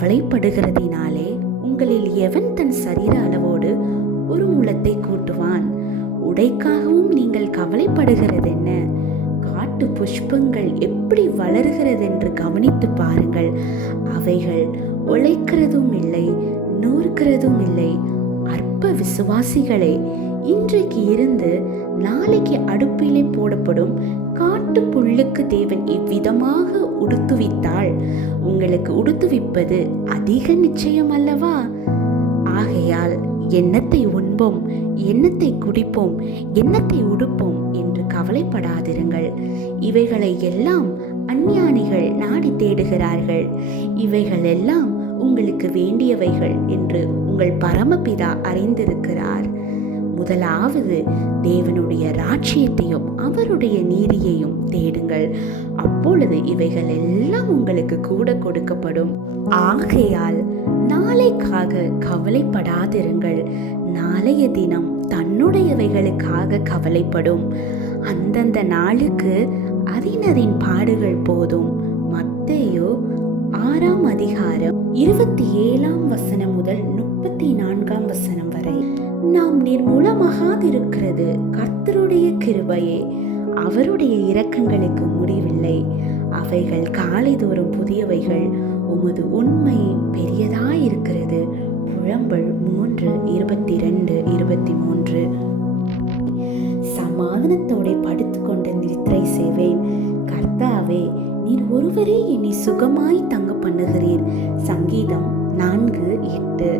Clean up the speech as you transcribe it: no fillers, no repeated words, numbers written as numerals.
கவலைப்படுகிறதினாலே உங்களில் எவன் தன் சரீர அளவோடு ஒரு முழத்தை கூட்டுவான்? உடைக்காகவும் நீங்கள் கவலைப்படுகிறதென்ன? காட்டு புஷ்பங்கள் எப்படி வளர்கிறதென்று கவனித்து பாருங்கள். அவைகள் உழைக்கிறதும் இல்லை, நூற்கிறதும் இல்லை. அற்ப விசுவாசிகளே, இன்றைக்கு இருந்து நாளைக்கு அடுப்பிலே போடப்படும் காட்டு புல்லுக்கு தேவன் இவ்விதமாக உடுத்துவித்தால் உங்களுக்கு உடுத்துவிப்பது அதிக நிச்சயம் அல்லவா? ஆகையால் எண்ணத்தை உண்போம், எண்ணத்தை குடிப்போம், எண்ணத்தை உடுப்போம் என்று கவலைப்படாதிருங்கள். இவைகளை எல்லாம் அஞ்ஞானிகள் நாடி தேடுகிறார்கள். இவைகள் எல்லாம் உங்களுக்கு வேண்டியவைகள் என்று உங்கள் பரமபிதா அறிந்திருக்கிறார். முதலாவது தேவனுடைய ராஜ்யத்தையும் அவருடைய நீதியையும் தேடுங்கள், அப்பொழுது இவைகள் எல்லாம் உங்களுக்கு கூட கொடுக்கப்படும். ஆகையால் நாளைக்காக கவலைப்படாதிருங்கள். நாளைய தினம் தன்னுடையவைகளுக்காக கவலைப்படும். அந்தந்த நாளுக்கு அதினதின் பாடுகள் போதும். மத்தேயு 6ஆம் அதிகாரம் 27ஆம் வசனம் முதல் 34ஆம் வசனம் வரை. நாம் நிர்மூலமாகாதிருக்கிறது கர்த்தருடைய கிருபையே. அவருடைய இரக்கங்களுக்கு முடிவில்லை. அவைகள் காலைதோறும் புதியவைகள். உமது உண்மை பெரியதாயிருக்கிறது. புலம்பல் 3:22-23. சமாதானத்தோட படுத்துக்கொண்டு நித்திரை செய்வேன். கர்த்தாவே, நீர் ஒருவரே என்னை சுகமாய் தங்க பண்ணுகிறீர். சங்கீதம் 4:8.